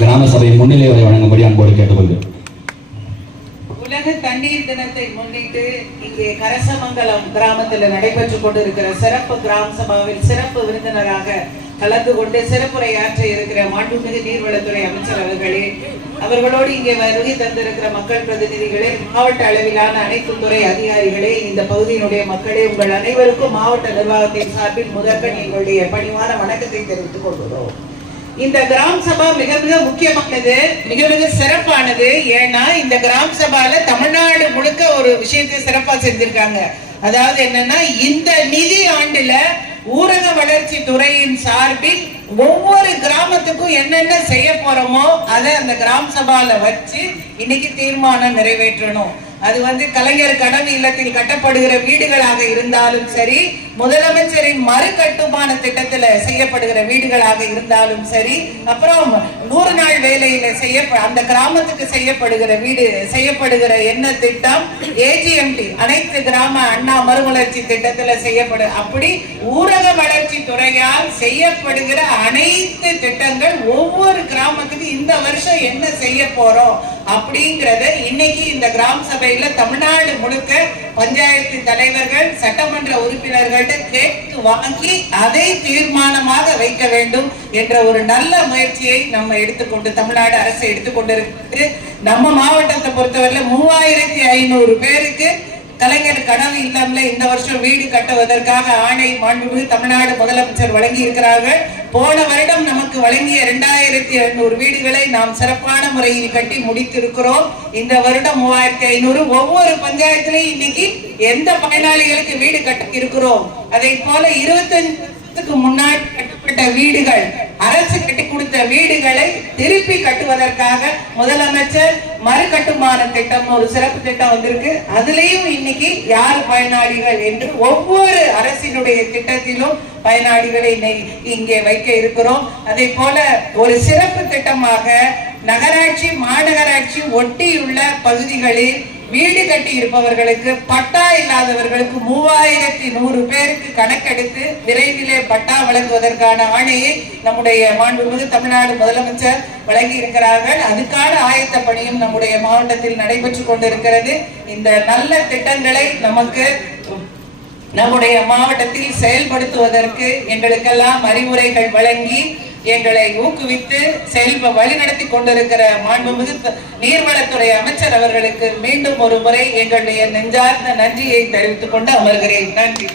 கிராம சபை முன்னிலை உரை வழங்கும்படி அன்போடு கேட்டுக்கொள்கிறேன். உலக தண்ணீர் தினத்தை முன்னிட்டு இங்கே கரசமங்கலம் கிராமத்தில் நடைபெற்றுக் கொண்டிருக்கிற சிறப்பு கிராம சபாவில் சிறப்பு விருந்தினராக கலந்து கொண்டு சிறப்புரையாற்ற இருக்கிற மாண்புமிகு நீர்வளத்துறை அமைச்சர் அவர்களோடு இங்கே வருகை தந்திருக்கிற மக்கள் பிரதிநிதிகளே, மாவட்ட அளவிலான அனைத்து துறை அதிகாரிகளே, இந்த பகுதியினுடைய மக்களே, உங்கள் அனைவருக்கும் மாவட்ட நிர்வாகத்தின் சார்பில் முதற்கண் எங்களுடைய பணிவான வணக்கத்தை தெரிவித்துக் கொள்கிறோம். இந்த கிராம சபா மிக மிக முக்கியமானது, மிக மிக சிறப்பானது. ஏன்னா இந்த கிராம சபால தமிழ்நாடு முழுக்க ஒரு விஷயத்தை சிறப்பா செஞ்சிருக்காங்க. அதாவது என்னன்னா, இந்த நிதி ஆண்டுல ஊரக வளர்ச்சி துறையின் சார்பில் ஒவ்வொரு கிராமத்துக்கும் என்னென்ன செய்ய போறோமோ அதை அந்த கிராம சபால வச்சு இன்னைக்கு தீர்மானம் நிறைவேற்றணும். அது கலைஞர் கனவு இல்லத்தில் கட்டப்படுகிற வீடுகளாக இருந்தாலும் சரி, முதலமைச்சரின் மறு கட்டுமான திட்டத்துல செய்யப்படுகிற வீடுகளாக இருந்தாலும் சரி, அப்புறம் 100 நாள் வேலையில அந்த கிராமத்துக்கு செய்யப்படுகிற என்ன திட்டம், ஏஜிஎம்டி அனைத்து கிராம அண்ணா மறுமலர்ச்சி திட்டத்துல அப்படி ஊரக வளர்ச்சி துறையால் செய்யப்படுகிற அனைத்து திட்டங்கள் ஒவ்வொரு கிராமத்துக்கு இந்த வருஷம் என்ன செய்ய போறோம் அப்படிங்கறத இன்னைக்கு இந்த கிராம சபையில தமிழ்நாடு முழுக்க பஞ்சாயத்து தலைவர்கள், சட்டமன்ற உறுப்பினர்கள்ட்ட கேட்டு வாங்கி அதை தீர்மானமாக வைக்க வேண்டும் என்ற ஒரு நல்ல முயற்சியை நம்ம தமிழ்நாடு அரசு எடுத்துக்கொண்டிருக்கு. நம்ம மாவட்டத்தை பொறுத்தவரை 3500 பேருக்கு கலைஞர் கனவு இல்லம்ல இந்த வருஷம் வீடு கட்டுவதற்காக ஆணை மாண்புமிகு தமிழ்நாடு முதலமைச்சர் வழங்கி இருக்கிறார்கள். போன வருடம் நமக்கு வழங்கிய 2700 வீடுகளை நாம் சிறப்பான முறையில் கட்டி முடித்திருக்கிறோம். இந்த வருடம் 3500. ஒவ்வொரு பஞ்சாயத்திலையும் இன்னைக்கு எந்த பயனாளிகளுக்கு வீடு கட்டி இருக்கிறோம். அதை போல 25க்கு முன்னாடி கட்டப்பட்ட வீடுகள், அரசு கட்டி கொடுத்த வீடுகளை திருப்பி கட்டுவதற்காக முதலமைச்சர் மறு கட்டுமான திட்டம் ஒரு சிறப்பு திட்டம் வந்திருக்கு. அதுலயும் இன்னைக்கு யார் பயனாளிகள் என்று ஒவ்வொரு அரசினுடைய திட்டத்திலும் பயனாளிகளை இங்கே வைக்க இருக்கிறோம். அதே போல ஒரு சிறப்பு திட்டமாக நகராட்சி மாநகராட்சி ஒட்டியுள்ள பகுதிகளில் வீடு கட்டி இருப்பவர்களுக்கு, பட்டா இல்லாதவர்களுக்கு 3100 பேருக்கு கணக்கெடுத்து விரைவிலே பட்டா வழங்குவதற்கான ஆணையை நம்முடைய மாண்புமிகு தமிழ்நாடு முதலமைச்சர் வழங்கி இருக்கிறார்கள். அதுக்கான ஆயத்த பணியும் நம்முடைய மாவட்டத்தில் நடைபெற்றுக் கொண்டிருக்கிறது. இந்த நல்ல திட்டங்களை நம்முடைய மாவட்டத்தில் செயல்படுத்துவதற்கு எங்களுக்கெல்லாம் அறிவுரைகள் வழங்கி எங்களை ஊக்குவித்து வழிநடத்தி கொண்டிருக்கிற மாண்புமிகு நீர்வளத்துறை அமைச்சர் அவர்களுக்கு மீண்டும் ஒரு முறை எங்களுடைய நெஞ்சார்ந்த நன்றியை தெரிவித்துக் கொண்டு அமர்கிறேன். நன்றி.